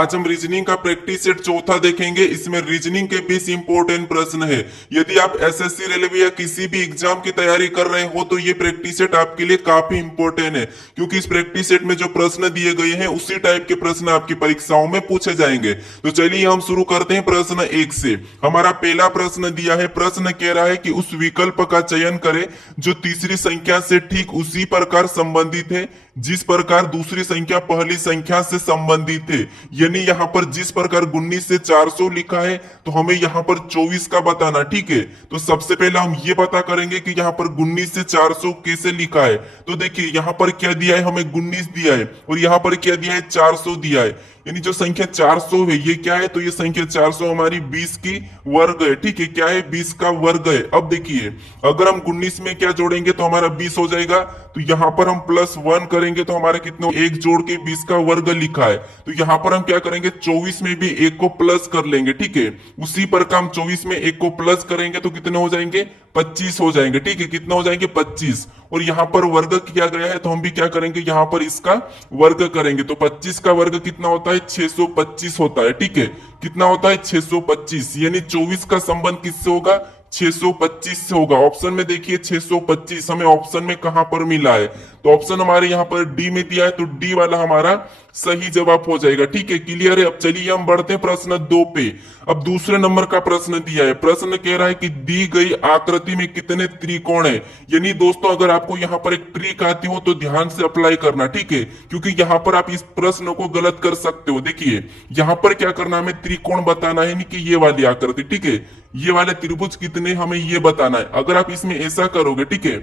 आज हम रीजनिंग का प्रैक्टिस सेट चौथा देखेंगे। इसमें रीजनिंग के 20 इंपॉर्टेंट प्रश्न है। यदि आप एसएससी रेलवे या किसी भी एग्जाम की तैयारी कर रहे हो तो ये प्रैक्टिस सेट आपके लिए काफी इंपॉर्टेंट है, क्योंकि इस प्रैक्टिस सेट में जो प्रश्न दिए गए हैं उसी टाइप के प्रश्न आपकी परीक्षाओं में पूछे जाएंगे। तो चलिए हम शुरू करते हैं प्रश्न 1 से। हमारा पहला प्रश्न दिया है। प्रश्न कह रहा है कि उस विकल्प का चयन करें जो तीसरी संख्या से ठीक उसी प्रकार संबंधित है जिस प्रकार दूसरी संख्या पहली संख्या से संबंधित है। यानी यहाँ पर जिस प्रकार 19 से 400 लिखा है तो हमें यहाँ पर 24 का बताना। ठीक है, तो सबसे पहले हम ये पता करेंगे कि यहाँ पर 19 से 400 कैसे लिखा है। तो देखिए यहाँ पर क्या दिया है, हमें 19 दिया है और यहाँ पर क्या दिया है, 400 दिया है। यानी जो संख्या 400 है ये क्या है, तो ये संख्या 400 हमारी 20 की वर्ग है। ठीक है, क्या है, 20 का वर्ग है। अब देखिए अगर हम 19 में क्या जोड़ेंगे तो हमारा 20 हो जाएगा। तो यहाँ पर हम +1 करेंगे तो हमारा कितना, एक जोड़ के 20 का वर्ग लिखा है। तो यहाँ पर हम क्या करेंगे, 24 में भी एक को प्लस कर लेंगे। ठीक है, उसी प्रकार हम 24 में एक को प्लस करेंगे तो कितने हो जाएंगे, 25 हो जाएंगे। ठीक है, कितना हो जाएंगे, 25। और यहाँ पर वर्ग किया गया है तो हम भी क्या करेंगे, यहाँ पर इसका वर्ग करेंगे। तो 25 का वर्ग कितना होता है, 625 होता है। ठीक है, कितना होता है, 625। यानी 24 का संबंध किससे होगा, 625 से होगा। ऑप्शन में देखिए 625 हमें ऑप्शन में कहां पर मिला है, तो ऑप्शन हमारे यहाँ पर डी में दिया है, तो डी वाला हमारा सही जवाब हो जाएगा। ठीक है, क्लियर है। अब चलिए हम बढ़ते हैं प्रश्न 2 पे। अब दूसरे नंबर का प्रश्न दिया है। प्रश्न कह रहा है कि दी गई आकृति में कितने त्रिकोण है। यानी दोस्तों अगर आपको यहाँ पर एक ट्रिक आती हो तो ध्यान से अप्लाई करना। ठीक है, क्योंकि यहाँ पर आप इस प्रश्न को गलत कर सकते हो। देखिए यहाँ पर क्या करना, हमें त्रिकोण बताना है, नहीं कि ये वाली आकृति। ठीक है, ये वाले त्रिभुज कितने हमें ये बताना है। अगर आप इसमें ऐसा करोगे, ठीक है,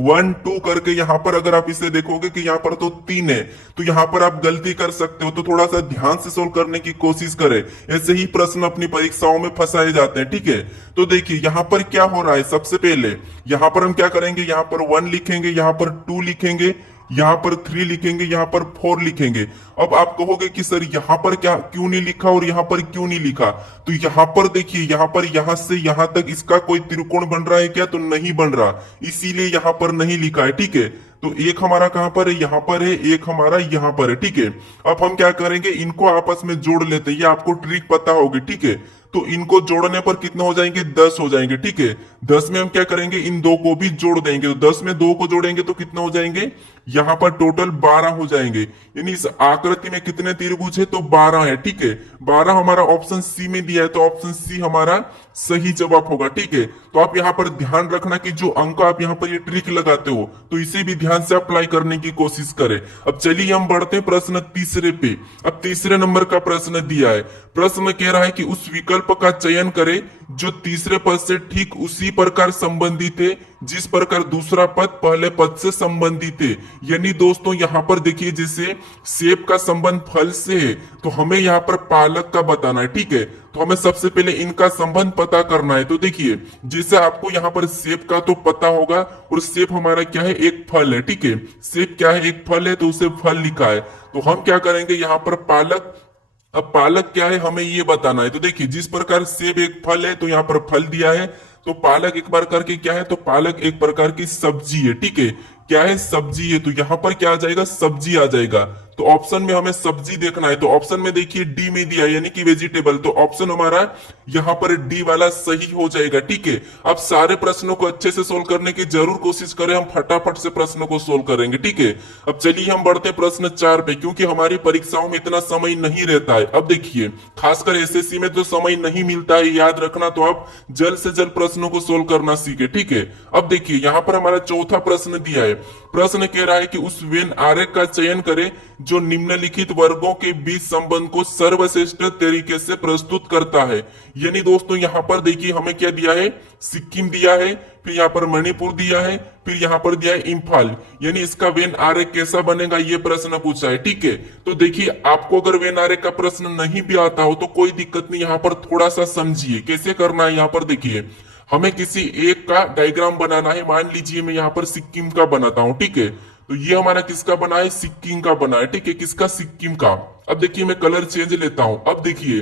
1 2 करके यहाँ पर अगर आप इसे देखोगे कि यहाँ पर तो 3 है, तो यहाँ पर आप गलती कर सकते हो। तो थोड़ा सा ध्यान से सोल्व करने की कोशिश करें, ऐसे ही प्रश्न अपनी परीक्षाओं में फंसाए जाते हैं। ठीक है, तो देखिए यहाँ पर क्या हो रहा है। सबसे पहले यहाँ पर हम क्या करेंगे, यहाँ पर 1 लिखेंगे, यहाँ पर 2 लिखेंगे, यहाँ पर 3 लिखेंगे, यहाँ पर 4 लिखेंगे। अब आप कहोगे कि सर यहाँ पर क्या क्यों नहीं लिखा और यहाँ पर क्यों नहीं लिखा। तो यहाँ पर देखिए, यहाँ पर यहाँ से यहाँ तक इसका कोई त्रिकोण बन रहा है क्या, तो नहीं बन रहा, इसीलिए यहाँ पर नहीं लिखा है। ठीक है, तो एक हमारा कहां पर है, यहाँ पर है, एक हमारा यहाँ पर है। ठीक है, अब हम क्या करेंगे, इनको आपस में जोड़ लेते हैं। ये आपको ट्रिक पता होगी। ठीक है, तो इनको जोड़ने पर कितने हो जाएंगे, 10 हो जाएंगे। ठीक है, 10 में हम क्या करेंगे, इन दो को भी जोड़ देंगे। तो 10 में 2 को जोड़ेंगे तो कितने हो जाएंगे, यहाँ पर टोटल 12 हो जाएंगे। यानी इस आकृति में कितने त्रिभुज है, तो 12 है। ठीक है, 12 हमारा ऑप्शन सी में दिया है, तो ऑप्शन सी हमारा सही जवाब होगा। ठीक है, तो आप यहाँ पर ध्यान रखना कि जो अंक आप यहाँ पर ये ट्रिक लगाते हो तो इसे भी ध्यान से अप्लाई करने की कोशिश करें। अब चलिए हम बढ़ते हैं प्रश्न तीसरे पे। अब तीसरे नंबर का प्रश्न दिया है। प्रश्न कह रहा है कि उस विकल्प का चयन करें जो तीसरे पद से ठीक उसी प्रकार संबंधित है जिस प्रकार दूसरा पद पहले पद से संबंधित है। यानी दोस्तों यहाँ पर देखिए, जैसे सेब का संबंध फल से है तो हमें यहाँ पर पालक का बताना है। ठीक है, तो हमें सबसे पहले इनका संबंध पता करना है। तो देखिए जैसे आपको यहाँ पर सेब का तो पता होगा, और सेब हमारा क्या है, एक फल है। ठीक है, सेब क्या है, एक फल है, तो उसे फल लिखा है। तो हम क्या करेंगे, यहाँ पर पालक, अब पालक क्या है हमें ये बताना है। तो देखिए जिस प्रकार सेब एक फल है तो यहाँ पर फल दिया है, तो पालक एक प्रकार की क्या है, तो पालक एक प्रकार की सब्जी है। ठीक है, क्या है, सब्जी है, तो यहाँ पर क्या आ जाएगा, सब्जी आ जाएगा। तो ऑप्शन में हमें सब्जी देखना है, तो ऑप्शन में देखिए डी में दिया है, यानी कि वेजिटेबल। तो ऑप्शन हमारा यहाँ पर डी वाला सही हो जाएगा। ठीक है, अब सारे प्रश्नों को अच्छे से सोल्व करने की जरूर कोशिश करें, हम फटाफट से प्रश्नों को सोल्व करेंगे। ठीक है, अब चलिए हम बढ़ते हैं प्रश्न 4 पे, क्योंकि हमारी परीक्षाओं में इतना समय नहीं रहता है। अब देखिए खासकर एसएससी में तो समय नहीं मिलता है, याद रखना, तो आप जल्द से जल्द प्रश्नों को सोल्व करना सीखे। ठीक है, अब देखिए यहाँ पर हमारा चौथा प्रश्न दिया है। प्रश्न कह रहा है कि उस वेन आरेख का चयन करें जो निम्नलिखित वर्गों के बीच संबंध को सर्वश्रेष्ठ तरीके से प्रस्तुत करता है। यानी दोस्तों यहाँ पर देखिए हमें क्या दिया है, सिक्किम दिया है, फिर यहाँ पर मणिपुर दिया है, फिर यहाँ पर दिया है इम्फाल। यानी इसका वेन आरेख कैसा बनेगा ये प्रश्न पूछा है। ठीक है, तो देखिए आपको अगर वेन आरेख का प्रश्न नहीं भी आता हो तो कोई दिक्कत नहीं, यहाँ पर थोड़ा सा समझिए कैसे करना है। यहाँ पर देखिए हमें किसी एक का डायग्राम बनाना है। मान लीजिए मैं यहाँ पर सिक्किम का बनाता हूँ। ठीक है, तो ये हमारा किसका बना है, सिक्किम का बना है। ठीक है, किसका, सिक्किम का। अब देखिए मैं कलर चेंज लेता हूं। अब देखिए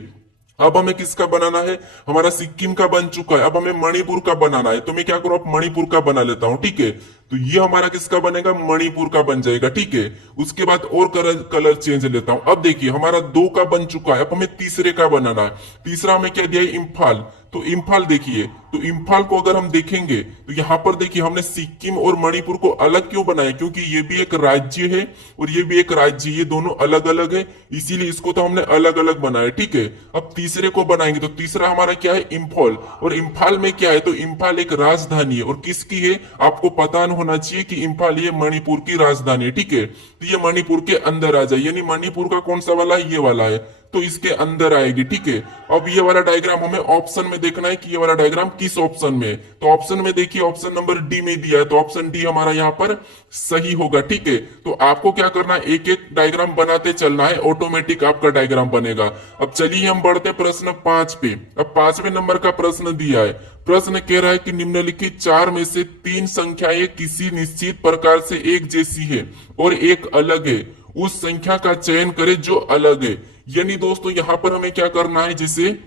अब हमें किसका बनाना है, हमारा सिक्किम का बन चुका है, अब हमें मणिपुर का बनाना है। तो मैं क्या करूं, अब मणिपुर का बना लेता हूं। ठीक है, तो ये हमारा किसका बनेगा, मणिपुर का बन जाएगा। ठीक है, उसके बाद और कलर चेंज लेता हूं। अब देखिए हमारा 2 का बन चुका है, अब हमें तीसरे का बनाना है। तीसरा हमें क्या दिया है, इम्फाल। तो इम्फाल देखिए, तो इम्फाल को अगर हम देखेंगे तो यहाँ पर देखिए हमने सिक्किम और मणिपुर को अलग क्यों बनाया, क्योंकि ये भी एक राज्य है और ये भी एक राज्य, ये दोनों अलग अलग है, इसीलिए इसको तो हमने अलग अलग बनाया। ठीक है, अब तीसरे को बनाएंगे तो तीसरा हमारा क्या है, इम्फाल। और इम्फाल में क्या है, तो इम्फाल एक राजधानी है और किसकी है, आपको पता होना चाहिए कि इम्फाल ये मणिपुर की राजधानी है। ठीक है, तो ये मणिपुर के अंदर आ जाए, यानी मणिपुर का कौन सा वाला है, ये वाला है, तो इसके अंदर आएगी। ठीक है, अब ये वाला डायग्राम हमें ऑप्शन में देखना है कि ये वाला डायग्राम किस ऑप्शन में है। तो ऑप्शन में देखिए ऑप्शन नंबर डी में दिया है, तो ऑप्शन डी हमारा यहाँ पर सही होगा। ठीक है, तो आपको क्या करना है, एक एक डायग्राम बनाते चलना है, ऑटोमेटिक आपका डायग्राम बनेगा। अब चलिए हम बढ़ते हैं प्रश्न 5 पे। अब 5वें नंबर का प्रश्न दिया है। प्रश्न कह रहा है कि निम्नलिखित 4 में से 3 संख्याएं किसी निश्चित प्रकार से एक जैसी है और एक अलग है, उस संख्या का चयन करें जो अलग है। यानी दोस्तों यहां पर हमें क्या करना है, जैसे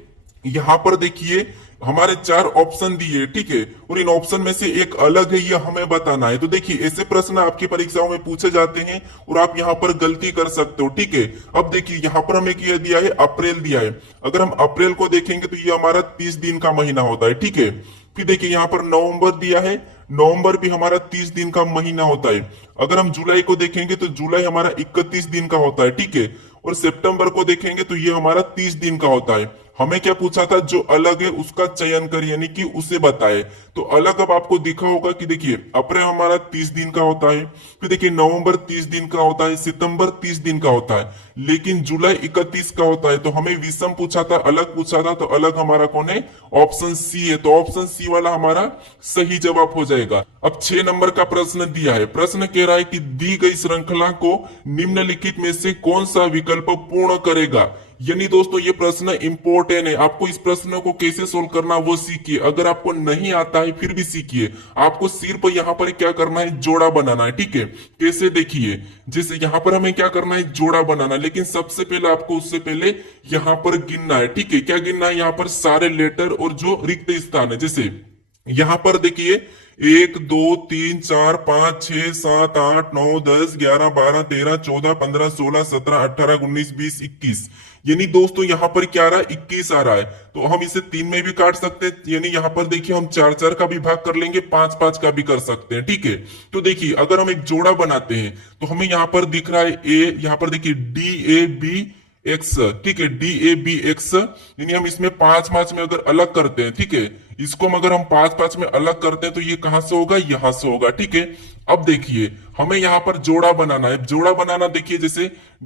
यहां पर देखिए हमारे 4 ऑप्शन दिए। ठीक है, और इन ऑप्शन में से एक अलग है, ये हमें बताना है। तो देखिए ऐसे प्रश्न आपकी परीक्षाओं में पूछे जाते हैं और आप यहाँ पर गलती कर सकते हो। ठीक है, अब देखिए यहाँ पर हमें क्या दिया है, अप्रैल दिया है। अगर हम अप्रैल को देखेंगे तो ये हमारा 30 दिन का महीना होता है। ठीक है, फिर देखिए यहाँ पर नवंबर दिया है, नवंबर भी हमारा 30 दिन का महीना होता है। अगर हम जुलाई को देखेंगे तो जुलाई हमारा 31 दिन का होता है। ठीक है, और सितंबर को देखेंगे तो ये हमारा 30 दिन का होता है। हमें क्या पूछा था, जो अलग है उसका चयन कर, यानी कि उसे बताए। तो अलग अब आपको दिखा होगा कि देखिए अप्रैल हमारा 30 दिन का होता है, फिर देखिए नवंबर 30 दिन का होता है, सितंबर 30 दिन का होता है, लेकिन जुलाई 31 का होता है। तो हमें विषम पूछा था, अलग पूछा था, तो अलग हमारा कौन है, ऑप्शन सी है। तो ऑप्शन सी वाला हमारा सही जवाब हो जाएगा। अब 6 नंबर का प्रश्न दिया है। प्रश्न कह रहा है कि दी गई श्रृंखला को निम्नलिखित में से कौन सा विकल्प पूर्ण करेगा। यानी दोस्तों ये प्रश्न इंपॉर्टेंट है, आपको इस प्रश्न को कैसे सोल्व करना वो सीखिए। अगर आपको नहीं आता है फिर भी सीखिए, आपको सिर्फ यहाँ पर क्या करना है, जोड़ा बनाना है। ठीक है, कैसे देखिए, जैसे यहाँ पर हमें क्या करना है, जोड़ा बनाना, लेकिन सबसे पहले आपको उससे पहले यहाँ पर गिनना है। ठीक है, क्या गिनना है, यहाँ पर सारे लेटर और जो रिक्त स्थान है। जैसे यहाँ पर देखिए 1 2 3 4 5 6 7 8 9 10 11 12 13 14 15 16 17 18 19 20 21, यानी दोस्तों यहाँ पर क्या आ रहा है, 21 आ रहा है। तो हम इसे 3 में भी काट सकते हैं, यानी यहाँ पर देखिए हम 4 4 का भी भाग कर लेंगे, 5 5 का भी कर सकते हैं। ठीक है, तो देखिए अगर हम एक जोड़ा बनाते हैं तो हमें यहाँ पर दिख रहा है ए, यहाँ पर देखिए DAB एक्स। ठीक है, DAB एक्स, यानी हम इसमें 5 5 में अगर अलग करते हैं, ठीक है, इसको अगर हम 5 5 में अलग करते हैं तो ये कहां से होगा, यहां से होगा। ठीक है, अब देखिए हमें यहाँ पर जोड़ा बनाना है। जोड़ा बनाना देखिए जैसे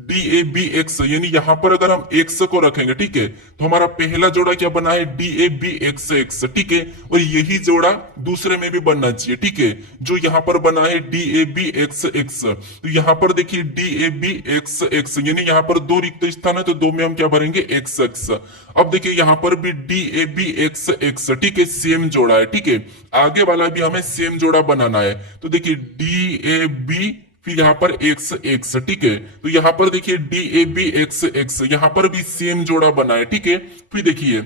DAB एक्स, यानी यहाँ पर अगर हम एक्स को रखेंगे, ठीक है, तो हमारा पहला जोड़ा क्या बना है, DAB एक्स एक्स। ठीक है, और यही जोड़ा दूसरे में भी बनना चाहिए। ठीक है, जो यहाँ पर बना है DAB एक्स एक्स, तो यहाँ पर देखिए DAB एक्स एक्स, यानी यहाँ पर 2 रिक्त स्थान है तो 2 में हम क्या भरेंगे, एक्स एक्स। अब देखिए यहाँ पर भी DAB एक्स एक्स, ठीक है, सेम जोड़ा है। ठीक है, आगे वाला भी हमें सेम जोड़ा बनाना है। तो देखिए DAB फिर यहाँ पर एक्स एक्स। ठीक है, तो यहाँ पर देखिए DAB एक्स एक्स, यहाँ पर भी सेम जोड़ा बना है। ठीक है, फिर देखिए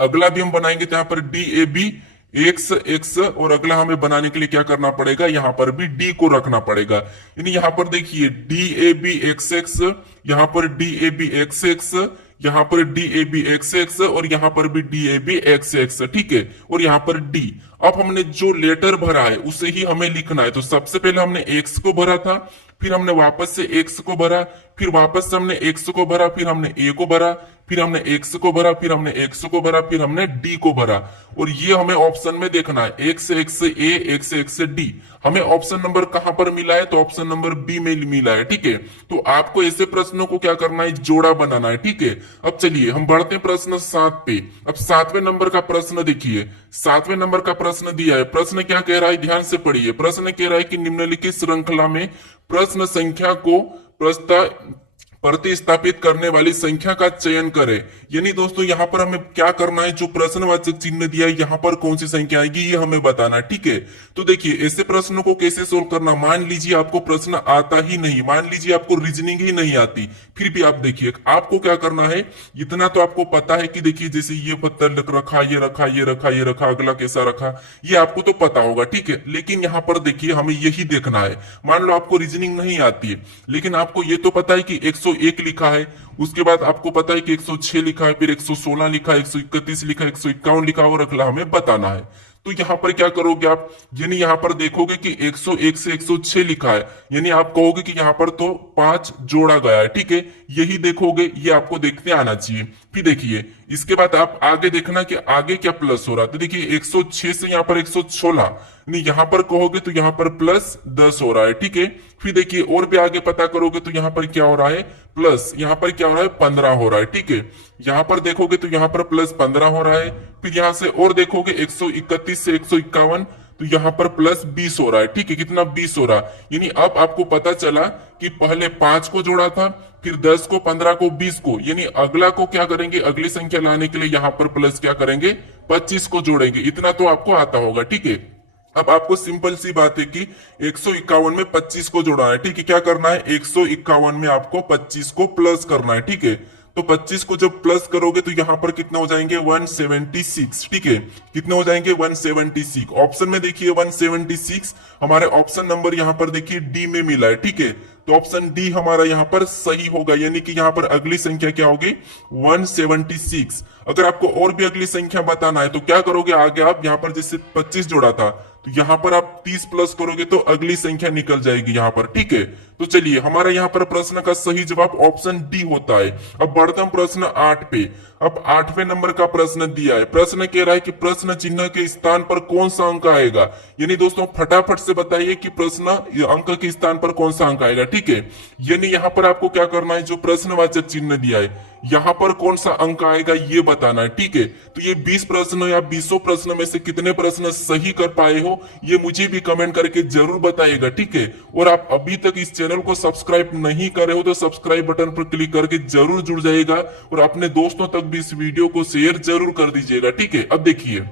अगला भी हम बनाएंगे तो यहाँ पर DAB एक्स एक्स, और अगला हमें बनाने के लिए क्या करना पड़ेगा, यहाँ पर भी D को रखना पड़ेगा। यानी यहाँ पर देखिए DAB एक्स एक्स, यहाँ पर DAB एक्स एक्स, यहाँ पर DAB एक्स एक्स, और यहाँ पर भी DAB एक्स एक्स। ठीक है, और यहाँ पर D। अब हमने जो लेटर भरा है उसे ही हमें लिखना है। तो सबसे पहले हमने एक्स को भरा था, फिर हमने वापस से एक्स को भरा, फिर वापस से हमने एक्स को भरा, फिर हमने ए को भरा, फिर हमने एक्स को भरा, फिर हमने एक्स को भरा, फिर हमने डी को भरा। और ये हमें ऑप्शन में देखना है, एक्स एक्स ए, एक्स एक्स डी। हमें ऑप्शन नंबर कहां पर मिला है, तो ऑप्शन नंबर बी में मिला है। ठीक है, तो आपको ऐसे प्रश्नों को क्या करना है, जोड़ा बनाना है। ठीक है, अब चलिए हम बढ़ते हैं प्रश्न 7 पे। अब 7वें नंबर का प्रश्न देखिए, 7वें नंबर का प्रश्न दिया है। प्रश्न क्या कह रहा है, ध्यान से पढ़िए। प्रश्न कह रहा है कि निम्नलिखित श्रृंखला में प्रश्न संख्या को प्रतिस्थापित करने वाली संख्या का चयन करें। यानी दोस्तों यहाँ पर हमें क्या करना है, जो प्रश्नवाचक चिन्ह दिया है यहाँ पर कौन सी संख्या आएगी ये हमें बताना है, ठीक है। तो देखिए ऐसे प्रश्नों को कैसे सोल्व करना, मान लीजिए आपको प्रश्न आता ही नहीं, मान लीजिए आपको रीजनिंग ही नहीं आती, फिर भी आप देखिए आपको क्या करना है, इतना तो आपको पता है कि देखिए जैसे ये पत्थर रखा, ये रखा, ये रखा, ये रखा, अगला कैसा रखा, ये आपको तो पता होगा, ठीक है। लेकिन यहाँ पर देखिए हमें यही देखना है, मान लो आपको रीजनिंग नहीं आती है, लेकिन आपको ये तो पता है कि 101 लिखा है, उसके बाद आपको पता है कि 106 लिखा है, फिर 116 लिखा है, 131 लिखा है, 151 लिखा है और अगला हमें बताना है। तो यहाँ पर क्या करोगे आप, यानी यहाँ पर देखोगे कि 101 से 106 लिखा है, यानी आप कहोगे कि यहाँ पर तो 5 जोड़ा गया है, ठीक है, यही देखोगे, ये आपको देखते आना चाहिए। फिर देखिए इसके बाद आप आगे देखना कि आगे क्या प्लस हो रहा है, तो देखिए 106 से यहाँ पर 116, नहीं यहाँ पर कहोगे तो यहाँ पर +10 हो रहा है, ठीक है। फिर देखिए और भी आगे पता करोगे तो यहाँ पर क्या हो रहा है, प्लस यहाँ पर क्या हो रहा है 15 हो रहा है, ठीक है। यहाँ पर देखोगे तो यहाँ पर +15 हो रहा है, फिर यहाँ से और देखोगे 131 से 151, तो यहाँ पर +20 हो रहा है, ठीक है, कितना 20 हो रहा है। यानी अब आपको पता चला कि पहले 5 को जोड़ा था, फिर 10 को, 15 को, 20 को, यानी अगला को क्या करेंगे, अगली संख्या लाने के लिए यहाँ पर प्लस क्या करेंगे, 25 को जोड़ेंगे, इतना तो आपको आता होगा, ठीक है। अब आपको सिंपल सी बात है कि 151 में 25 को जोड़ना है, ठीक है। क्या करना है, 151 में आपको 25 को प्लस करना है, ठीक है। तो 25 को जब प्लस करोगे तो यहाँ पर कितना हो जाएंगे 176, ठीक है, कितने हो जाएंगे 176। ऑप्शन में देखिए 176 हमारे ऑप्शन नंबर यहाँ पर देखिए डी में मिला है, ठीक है। तो ऑप्शन डी हमारा यहाँ पर सही होगा, यानी कि यहाँ पर अगली संख्या क्या होगी 176। अगर आपको और भी अगली संख्या बताना है तो क्या करोगे, आगे आप यहाँ पर जैसे 25 जोड़ा था तो यहाँ पर आप 30 प्लस करोगे तो अगली संख्या निकल जाएगी यहाँ पर, ठीक है। तो चलिए हमारा यहाँ पर प्रश्न का सही जवाब ऑप्शन डी होता है। अब बढ़ते हम प्रश्न 8 पे। अब 8वें नंबर का प्रश्न दिया है, प्रश्न कह रहा है कि प्रश्न चिन्ह के स्थान पर कौन सा अंक आएगा। यानी दोस्तों फटाफट से बताइए कि प्रश्न अंक के स्थान पर कौन सा अंक आएगा, ठीक है। यानी यहाँ पर आपको क्या करना है, जो प्रश्नवाचक चिन्ह दिया है यहाँ पर कौन सा अंक आएगा ये बताना है, ठीक है। तो ये 20 प्रश्न या 20 प्रश्न में से कितने प्रश्न सही कर पाए हो ये मुझे भी कमेंट करके जरूर बताइएगा, ठीक है। और आप अभी तक इस चैनल को सब्सक्राइब नहीं करे हो तो सब्सक्राइब बटन पर क्लिक करके जरूर जुड़ जाइएगा और अपने दोस्तों तक भी इस वीडियो को शेयर जरूर कर दीजिएगा, ठीक है। अब देखिए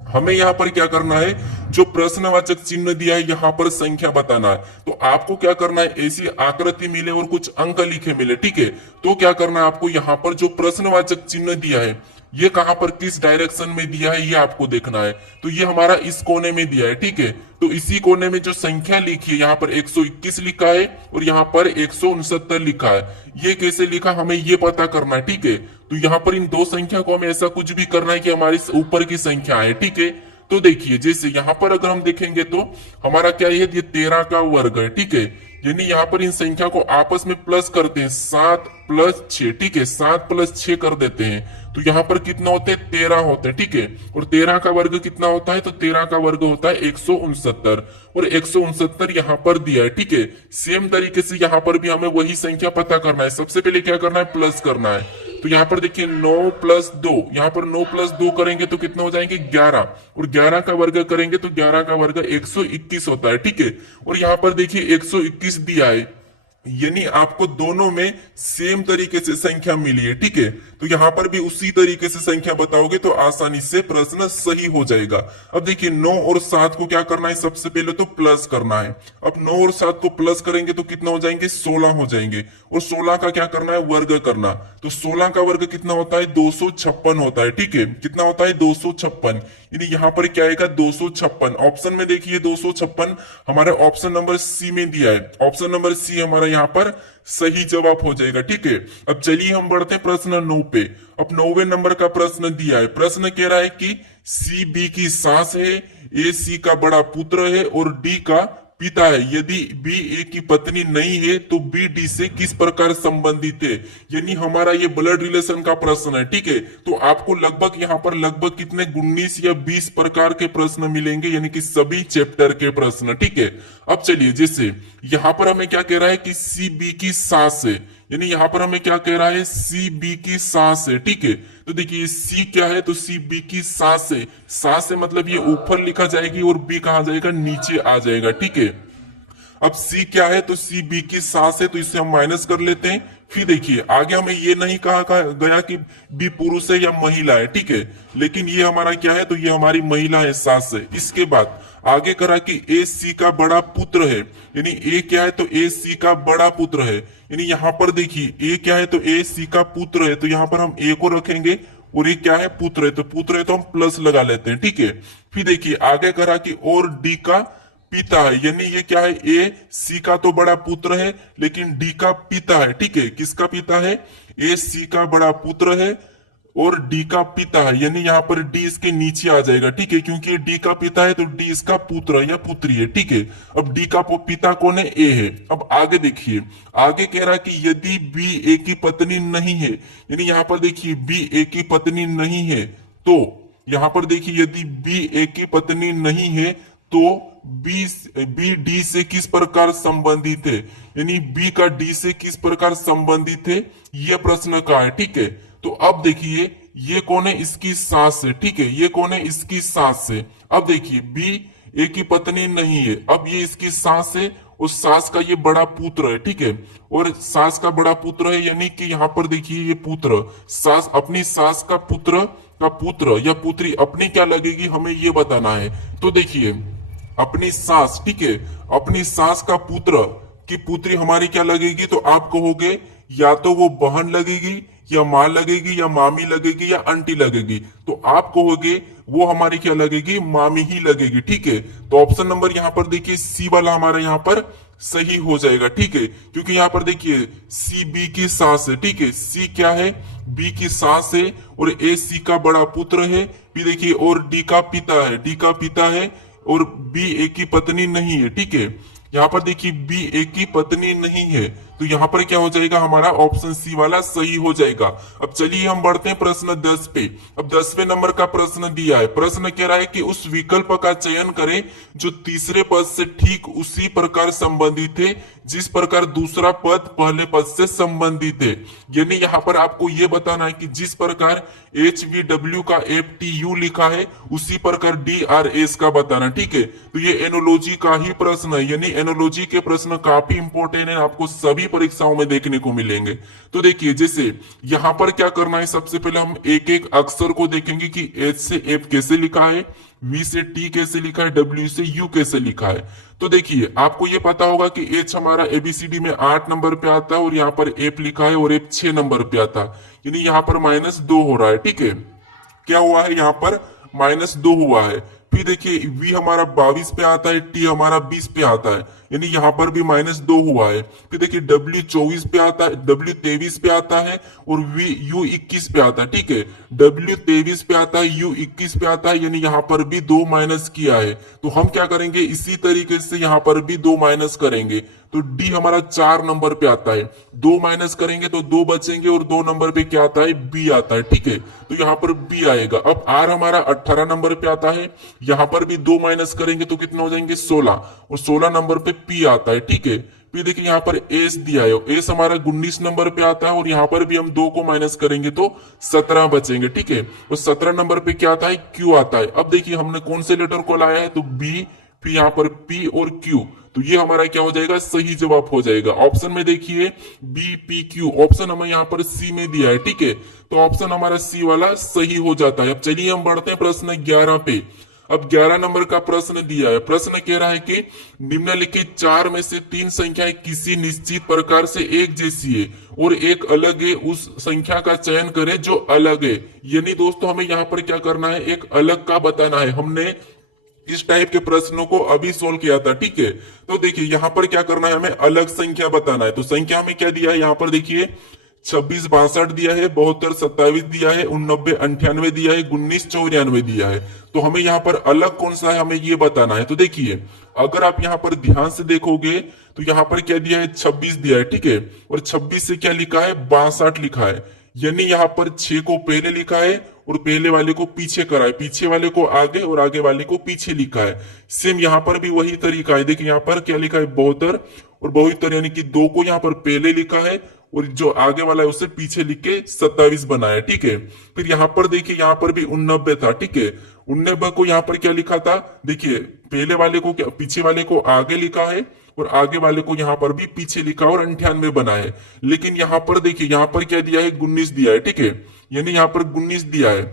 हमें यहाँ पर क्या करना है, जो प्रश्नवाचक चिन्ह दिया है यहाँ पर संख्या बताना है। तो आपको क्या करना है, ऐसी आकृति मिले और कुछ अंक लिखे मिले, ठीक है। तो क्या करना है आपको, यहाँ पर जो प्रश्नवाचक चिन्ह दिया है ये कहां पर किस डायरेक्शन में दिया है ये आपको देखना है। तो ये हमारा इस कोने में दिया है, ठीक है। तो इसी कोने में जो संख्या लिखी है यहाँ पर 121 लिखा है और यहाँ पर 169 लिखा है, ये कैसे लिखा हमें ये पता करना है, ठीक है। तो यहाँ पर इन दो संख्या को हमें ऐसा कुछ भी करना है कि हमारी ऊपर की संख्या है, ठीक है। तो देखिए जैसे यहाँ पर अगर हम देखेंगे तो हमारा क्या है, ये 13 का वर्ग है, ठीक है। यानी यहाँ पर इन संख्या को आपस में प्लस करते हैं, 7 + 6, ठीक है, 7 + 6 कर देते हैं। तो यहाँ पर कितना होते हैं 13 होते हैं, ठीक है। और 13 का वर्ग कितना होता है, तो 13 का वर्ग होता है 169 और 169 यहाँ पर दिया है, ठीक है। सेम तरीके से यहाँ पर भी हमें वही संख्या पता करना है। सबसे पहले क्या करना है, प्लस करना है। तो यहाँ पर देखिए 9 + 2, यहाँ पर 9 + 2 करेंगे तो कितना हो जाएंगे 11 और 11 का वर्ग करेंगे तो 11 का वर्ग 121 होता है, ठीक है। और यहाँ पर देखिए 121 दिया है, यानी आपको दोनों में सेम तरीके से संख्या मिली है, ठीक है। तो यहाँ पर भी उसी तरीके से संख्या बताओगे तो आसानी से प्रश्न सही हो जाएगा। अब देखिए 9 और 7 को क्या करना है, सबसे पहले तो प्लस करना है। अब 9 और 7 को प्लस करेंगे तो कितना हो जाएंगे 16 हो जाएंगे और 16 का क्या करना है वर्ग करना। तो 16 का वर्ग कितना होता है 256 होता है, ठीक है। कितना होता है 256, यानी यहाँ पर क्या आएगा 256। ऑप्शन में देखिए 256 हमारे ऑप्शन नंबर सी में दिया है, ऑप्शन नंबर सी हमारा यहाँ पर सही जवाब हो जाएगा, ठीक है। अब चलिए हम बढ़ते हैं प्रश्न 9 पे। अब 9वें नंबर का प्रश्न दिया है, प्रश्न कह रहा है कि सी बी की सास है, ए सी का बड़ा पुत्र है और डी का पिता है। यदि बी ए की पत्नी नहीं है तो बी डी से किस प्रकार संबंधित है। यानी हमारा ये ब्लड रिलेशन का प्रश्न है, ठीक है। तो आपको लगभग यहाँ पर लगभग कितने 19 या 20 प्रकार के प्रश्न मिलेंगे, यानी कि सभी चैप्टर के प्रश्न, ठीक है। अब चलिए जैसे यहाँ पर हमें क्या कह रहा है कि सी बी की सास है, यानी यहाँ पर हमें क्या कह रहा है सी बी की सास है, ठीक है। तो देखिए सी क्या है, तो सी बी की सास है, सास है मतलब ये ऊपर लिखा जाएगी और बी कहा जाएगा नीचे आ जाएगा, ठीक है। अब सी क्या है, तो सी बी की सास है तो इसे हम माइनस कर लेते हैं, फिर देखिए आगे हमें ये नहीं कहा गया कि बी पुरुष है या महिला है, ठीक है, लेकिन ये हमारा क्या है, तो ये हमारी महिला है, सास है। इसके बाद आगे करा कि ए सी का बड़ा पुत्र है, यानी ए क्या है, तो ए सी का बड़ा पुत्र है। यानी यहाँ पर देखिए ए क्या है, तो ए सी का पुत्र है, तो यहाँ पर हम ए को रखेंगे और ये क्या है, पुत्र है, तो पुत्र है तो हम प्लस लगा लेते हैं, ठीक है। फिर देखिए आगे करा कि और डी का पिता है, यानी ये क्या है, ए सी का तो बड़ा पुत्र है लेकिन डी का पिता है, ठीक है। किसका पिता है, ए सी का बड़ा पुत्र है और डी का पिता है, यानी यहाँ पर डी इसके नीचे आ जाएगा, ठीक है, क्योंकि डी का पिता है तो डी इसका पुत्र है या पुत्री है, ठीक है। अब डी का पिता कौन है, ए है। अब आगे देखिए, आगे कह रहा है कि यदि बी ए की पत्नी नहीं है, यानी यहाँ पर देखिए बी ए की पत्नी नहीं है, तो यहाँ पर देखिए यदि बी ए की पत्नी नहीं है तो बी डी से किस प्रकार संबंधित है, यानी बी का डी से किस प्रकार संबंधित है, यह प्रश्न का है, ठीक है। तो अब देखिए ये कौन है, इसकी सास है, ठीक है, ये कौन है, इसकी सास है। अब देखिए बी ए की पत्नी नहीं है, अब ये इसकी सास है और सास का ये बड़ा पुत्र है, ठीक है, और सास का बड़ा पुत्र है, यानी कि यहाँ पर देखिए ये पुत्र, सास अपनी सास का पुत्र या पुत्री अपनी क्या लगेगी, हमें ये बताना है। तो देखिए अपनी सास, ठीक है, अपनी सास का पुत्र की पुत्री हमारी क्या लगेगी, तो आप कहोगे या तो वो बहन लगेगी या माँ लगेगी या मामी लगेगी या आंटी लगेगी, तो आप कहोगे वो हमारी क्या लगेगी, मामी ही लगेगी, ठीक है। तो ऑप्शन नंबर यहाँ पर देखिए सी वाला हमारा यहाँ पर सही हो जाएगा, ठीक है, क्योंकि यहाँ पर देखिए सी बी की सास है, ठीक है, सी क्या है, बी की सास है और ए सी का बड़ा पुत्र है। भी देखिए और डी का पिता है, डी का पिता है और बी ए की पत्नी नहीं है, ठीक है। यहाँ पर देखिए बी ए की पत्नी नहीं है, तो यहाँ पर क्या हो जाएगा, हमारा ऑप्शन सी वाला सही हो जाएगा। अब चलिए हम बढ़ते हैं प्रश्न 10 पे। अब 10वें नंबर का प्रश्न दिया है, प्रश्न कह रहा है कि उस विकल्प का चयन करें जो तीसरे पद से ठीक उसी प्रकार संबंधित है जिस प्रकार दूसरा पद पहले पद से संबंधित है। यानी यहाँ पर आपको यह बताना है कि जिस प्रकार एच वी डब्ल्यू का एफ टी यू लिखा है उसी प्रकार डी आर एस का बताना, ठीक है। तो ये एनोलॉजी का ही प्रश्न है, यानी एनोलॉजी के प्रश्न काफी इंपॉर्टेंट है, आपको सभी परीक्षाओं में देखने को मिलेंगे। तो देखिए जैसे यहाँ पर क्या करना है, सबसे पहले हम एक एक अक्षर को देखेंगे कि एच से एफ कैसे लिखा है, वी से टी कैसे लिखा है, डब्ल्यू से यू कैसे लिखा है। तो देखिए आपको ये पता होगा कि एच हमारा एबीसीडी में 8 नंबर पे आता है और यहाँ पर एफ लिखा है और एफ 6 नंबर पे आता है, यानी यहाँ पर -2 हो रहा है, ठीक है। क्या हुआ है, यहाँ पर -2 हुआ है। फिर देखिए v हमारा 22 पे आता है, t हमारा 20 पे आता है, यानी यहाँ पर भी -2 हुआ है। फिर देखिए w 24 पे आता है, w 23 पे आता है और v u 21 पे आता है, ठीक है। w 23 पे आता है, u 21 पे आता है, यानी यहाँ पर भी 2 माइनस किया है। तो हम क्या करेंगे, इसी तरीके से यहाँ पर भी 2 माइनस करेंगे, तो डी हमारा 4 नंबर पे आता है। 2 माइनस करेंगे तो 2 बचेंगे और 2 नंबर पे क्या आता है, बी आता है, ठीक है। तो यहाँ पर बी आएगा। अब आर हमारा 18 नंबर पे आता है, यहाँ पर भी 2 माइनस करेंगे तो कितना हो जाएंगे, 16, और 16 नंबर पे पी आता है, ठीक है। फिर देखिए यहाँ पर एस दिया है, एस हमारा 19 नंबर पे आता है और यहाँ पर भी हम 2 को माइनस करेंगे तो 17 बचेंगे, ठीक है। और 17 नंबर पे क्या आता है, क्यू आता है। अब देखिए हमने कौन से लेटर को लाया है, तो बी, फिर यहाँ पर पी और क्यू, तो ये हमारा क्या हो जाएगा, सही जवाब हो जाएगा। ऑप्शन में देखिए बी पी क्यू, ऑप्शन हमें यहाँ पर सी में दिया है, ठीक है, तो ऑप्शन हमारा सी वाला सही हो जाता है। अब चलिए हम बढ़ते हैं प्रश्न 11 पे। अब 11 नंबर का प्रश्न दिया है, प्रश्न कह रहा है कि निम्नलिखित 4 में से 3 संख्याएं किसी निश्चित प्रकार से एक जैसी है और एक अलग है, उस संख्या का चयन करें जो अलग है। यानी दोस्तों हमें यहाँ पर क्या करना है, एक अलग का बताना है। हमने इस टाइप के प्रश्नों को अभी सोल्व किया था, ठीक है। तो देखिए यहाँ पर क्या करना है, हमें अलग संख्या बताना है। तो संख्या में क्या दिया है, यहाँ पर देखिए 26 62 दिया है, 72 27 दिया है, 89 98 दिया है, 19 94 दिया है। तो हमें यहाँ पर अलग कौन सा है, हमें ये बताना है। तो देखिए अगर आप यहाँ पर ध्यान से देखोगे तो यहाँ पर क्या दिया है, 26 दिया है, ठीक है, और 26 से क्या लिखा है, 62 लिखा है, यानी यहाँ पर 6 को पहले लिखा है और पहले वाले को पीछे करा है, पीछे वाले को आगे और आगे वाले को पीछे लिखा है। सेम यहाँ पर भी वही तरीका है। देखिए यहाँ पर क्या लिखा है, 72 और 72, यानी कि 2 को यहाँ पर पहले लिखा है और जो आगे वाला है उसे पीछे लिख के 27 बनाया, ठीक है। फिर यहाँ पर देखिए यहाँ पर भी 89 था, ठीक है, 89 को यहाँ पर क्या लिखा था, देखिए पहले वाले को क्या, पीछे वाले को आगे लिखा है और आगे वाले को यहाँ पर भी पीछे लिखा और 98 बना है। लेकिन यहाँ पर देखिए, यहाँ पर क्या दिया है, 19 दिया है, ठीक है, यानी यहाँ पर 19 दिया है,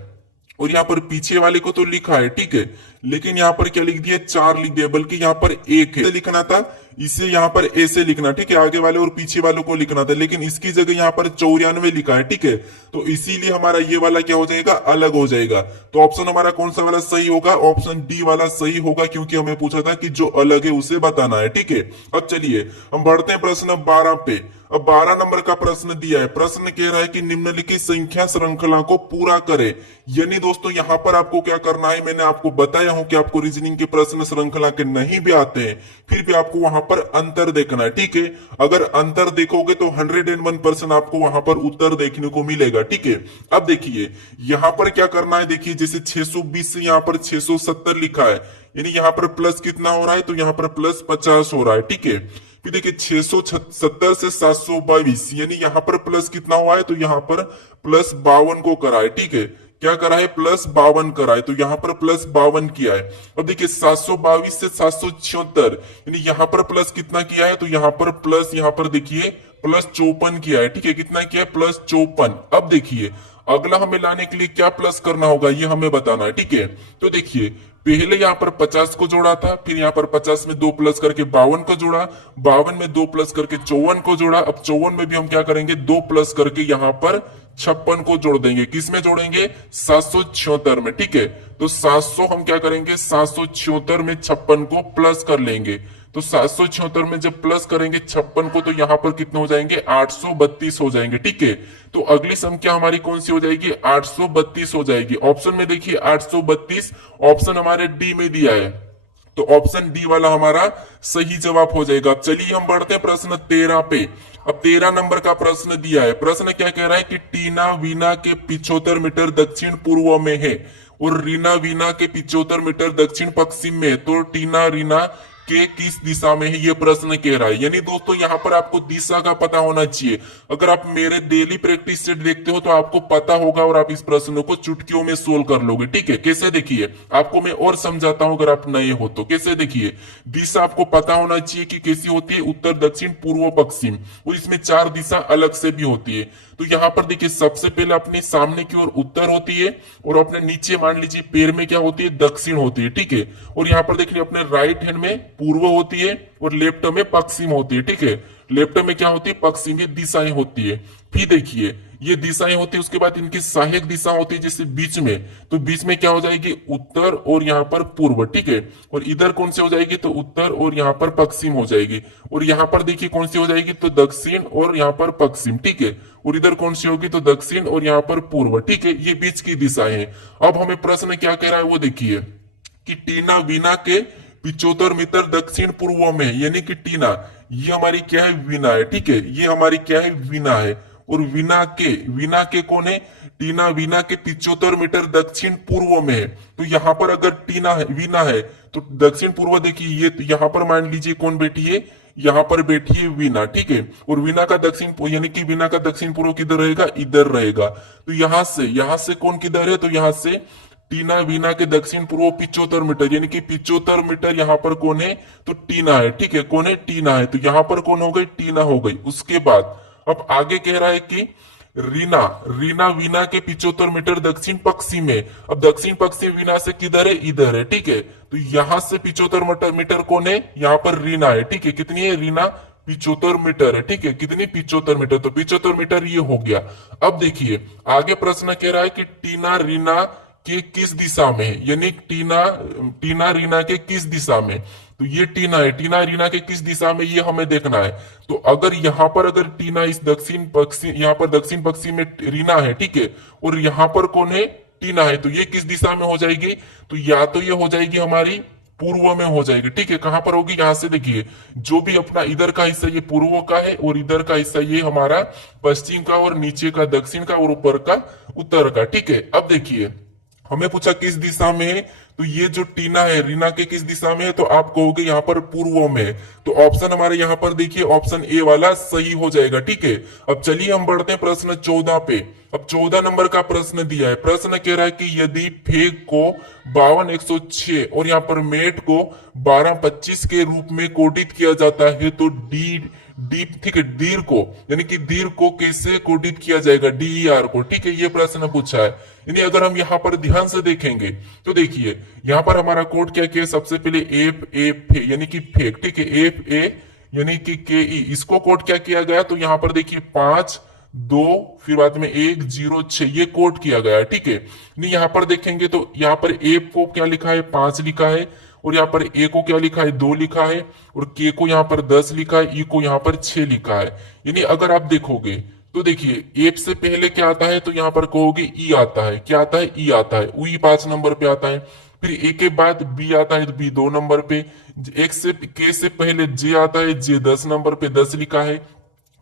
और यहाँ पर पीछे वाले को तो लिखा है, ठीक है, लेकिन यहाँ पर क्या लिख दिया, 4 लिख दिया, बल्कि यहाँ पर 1 है। लिखना था इसे यहाँ पर ए से लिखना, ठीक है, आगे वाले और पीछे वालों को लिखना था, लेकिन इसकी जगह यहाँ पर 94 लिखा है, ठीक है, तो इसीलिए हमारा ये वाला क्या हो जाएगा, अलग हो जाएगा। तो ऑप्शन हमारा कौन सा वाला सही होगा, ऑप्शन डी वाला सही होगा, क्योंकि हमें पूछा था कि जो अलग है उसे बताना है, ठीक है। अब चलिए हम बढ़ते हैं प्रश्न 12 पे। अब 12 नंबर का प्रश्न दिया है, प्रश्न कह रहा है कि निम्नलिखित संख्या श्रृंखला को पूरा करे। यानी दोस्तों यहाँ पर आपको क्या करना है, मैंने आपको बताया हूं कि आपको रीजनिंग के प्रश्न श्रृंखला के नहीं भी आते हैं, फिर भी आपको वहां पर अंतर देखना है, ठीक है। अगर अंतर देखोगे तो 101% आपको वहां पर उत्तर देखने को मिलेगा, ठीक है। अब देखिए यहाँ पर क्या करना है, देखिए जैसे 620 से यहाँ पर 670 लिखा है, यानी यहाँ पर प्लस कितना हो रहा है, तो यहाँ पर प्लस 50 हो रहा है, ठीक है। फिर देखिए 670 से 722, यानी यहाँ पर प्लस कितना हुआ है, तो यहाँ पर प्लस 52 को करा है, ठीक है, क्या करा है, प्लस 52 करा है, तो यहाँ पर प्लस 52 किया है। अब देखिए 722 से 776, यानी यहाँ पर प्लस कितना किया है, तो यहाँ पर प्लस, यहाँ पर देखिए प्लस 54 किया है, ठीक है, कितना किया है, प्लस 54। अब देखिए अगला हमें लाने के लिए क्या प्लस करना होगा, ये हमें बताना है, ठीक है। तो देखिए पहले यहाँ पर 50 को जोड़ा था, फिर यहाँ पर 50 में 2 प्लस करके 52 को जोड़ा, 52 में 2 प्लस करके 54 को जोड़ा। अब 54 में भी हम क्या करेंगे, 2 प्लस करके यहाँ पर 56 को जोड़ देंगे, किस में जोड़ेंगे, 776 में, ठीक है। तो 700 हम क्या करेंगे, 776 में 56 को प्लस कर लेंगे, तो 776 में जब प्लस करेंगे 56 को, तो यहाँ पर कितने हो जाएंगे, 832 हो जाएंगे, ठीक है। तो अगली संख्या हमारी कौन सी हो जाएगी, 832 हो जाएगी। ऑप्शन में देखिए 832 ऑप्शन हमारे डी में दिया है, तो ऑप्शन डी वाला हमारा सही जवाब हो जाएगा। अब चलिए हम बढ़ते हैं प्रश्न 13 पे। अब 13 नंबर का प्रश्न दिया है, प्रश्न क्या कह रहा है कि टीना वीना के 75 मीटर दक्षिण पूर्व में है और रीना वीना के 75 मीटर दक्षिण पश्चिम में है, तो टीना रीना के किस दिशा में है, ये प्रश्न कह रहा है। यानी दोस्तों यहाँ पर आपको दिशा का पता होना चाहिए। अगर आप मेरे डेली प्रैक्टिस सेट देखते हो तो आपको पता होगा और आप इस प्रश्न को चुटकियों में सोल्व कर लोगे, ठीक है। कैसे, देखिए आपको मैं और समझाता हूं अगर आप नए हो तो। कैसे, देखिए दिशा आपको पता होना चाहिए कि कैसी होती है, उत्तर दक्षिण पूर्व पश्चिम, और इसमें 4 दिशा अलग से भी होती है। तो यहाँ पर देखिए सबसे पहले अपने सामने की ओर उत्तर होती है, और अपने नीचे मान लीजिए पैर में क्या होती है, दक्षिण होती है, ठीक है। और यहाँ पर देखिए अपने राइट हैंड में पूर्व होती है और लेफ्ट में पश्चिम होती है, ठीक है। लेफ्ट में क्या होती है, पश्चिमी दिशाएं होती है। फिर देखिए ये दिशाएं होती है, उसके बाद इनकी सहायक दिशा होती है, जैसे बीच में, तो बीच में क्या हो जाएगी, उत्तर और यहाँ पर पूर्व, ठीक है। और इधर कौन सी हो जाएगी, तो उत्तर और यहाँ पर पश्चिम हो जाएगी। और यहाँ पर देखिए कौन सी हो जाएगी, तो दक्षिण और यहाँ पर पश्चिम, ठीक है। और इधर कौन सी होगी, तो दक्षिण और यहाँ पर पूर्व, ठीक है। ये बीच की दिशाएं हैं। अब हमें प्रश्न क्या कह रहा है वो देखिए कि टीना वीना के 75 मीटर दक्षिण पूर्व में, यानी कि टीना ये हमारी क्या है, वीना है, ठीक है। ये हमारी क्या है, वीना है। और वीना के कौन है, टीना वीना के 75 मीटर दक्षिण पूर्व में है। तो यहाँ पर अगर टीना है, वीना है, तो दक्षिण पूर्व देखिए ये, तो यहाँ पर मान लीजिए कौन बैठी है, यहाँ पर बैठी है वीना, ठीक है। और वीना का दक्षिण, यानी कि वीना का दक्षिण पूर्व किधर रहेगा, इधर रहेगा। तो यहाँ से कौन किधर है, तो यहाँ से टीना वीना के दक्षिण पूर्व 75 मीटर, यानी कि 75 मीटर यहाँ पर कौन है, तो टीना है, ठीक है। कौन है, टीना है। तो यहाँ पर कौन हो गई, टीना हो गई। उसके बाद अब आगे कह रहा है कि रीना वीना के 75 मीटर दक्षिण पश्चिम में। अब दक्षिण पश्चिम वीना से किधर है, इधर है, ठीक है। तो यहां से 75 मीटर कौन है, यहाँ पर रीना है, ठीक है। कितनी है, रीना 75 मीटर है, ठीक है। कितनी, 75 मीटर, तो 75 मीटर ये हो गया। अब देखिए आगे प्रश्न कह रहा है कि टीना रीना के किस दिशा में है, यानी टीना रीना के किस दिशा में। तो ये टीना है, टीना रीना के किस दिशा में, ये हमें देखना है। तो अगर यहाँ पर अगर टीना इस दक्षिण पश्चिम, यहाँ पर दक्षिण पश्चिम में रीना है, ठीक है, और यहाँ पर कौन है, टीना है, तो ये किस दिशा में हो जाएगी, तो या तो ये हो जाएगी हमारी पूर्व में हो जाएगी, ठीक है। कहां पर होगी, यहां से देखिए जो भी अपना इधर का हिस्सा ये पूर्व का है, और इधर का हिस्सा ये हमारा पश्चिम का, और नीचे का दक्षिण का, और ऊपर का उत्तर का, ठीक है। अब देखिए हमें पूछा किस दिशा में है, तो ये जो टीना है रीना के किस दिशा में है, तो आप कहोगे यहाँ पर पूर्व में है। तो ऑप्शन हमारे यहाँ पर देखिए ऑप्शन ए वाला सही हो जाएगा। ठीक है, अब चलिए हम बढ़ते हैं प्रश्न 14 पे। अब 14 नंबर का प्रश्न दिया है। प्रश्न कह रहा है कि यदि फेक को 52 106 और यहाँ पर मेट को 1225 के रूप में कोडित किया जाता है तो डी डी ठीक है दीर्घ को यानी कि दीर्घ को कैसे कोडित किया जाएगा, DER को। ठीक है, ये प्रश्न पूछा है। यानी अगर हम यहाँ पर ध्यान से देखेंगे तो देखिए यहाँ पर हमारा कोड क्या किया, सबसे पहले एफ यानी कि फेक। ठीक है, FA यानी कि KE, इसको कोड क्या किया गया, तो यहाँ पर देखिए 5 2 फिर बाद में 106 ये कोड किया गया है। ठीक है, नहीं यहाँ पर देखेंगे तो यहाँ पर एफ को क्या लिखा है, 5 लिखा है, और यहाँ पर ए को क्या लिखा है, 2 लिखा है, और के को यहाँ पर 10 लिखा है, ई को यहाँ पर 6 लिखा है। यानी अगर आप देखोगे तो देखिए एफ से पहले क्या आता है, तो यहाँ पर कहोगे ई आता है। क्या आता है, ई आता है। ई 5 नंबर पे आता है। फिर ए के बाद बी आता है, तो बी 2 नंबर पे। एक से के से पहले जे आता है, जे 10 नंबर पे 10 लिखा है।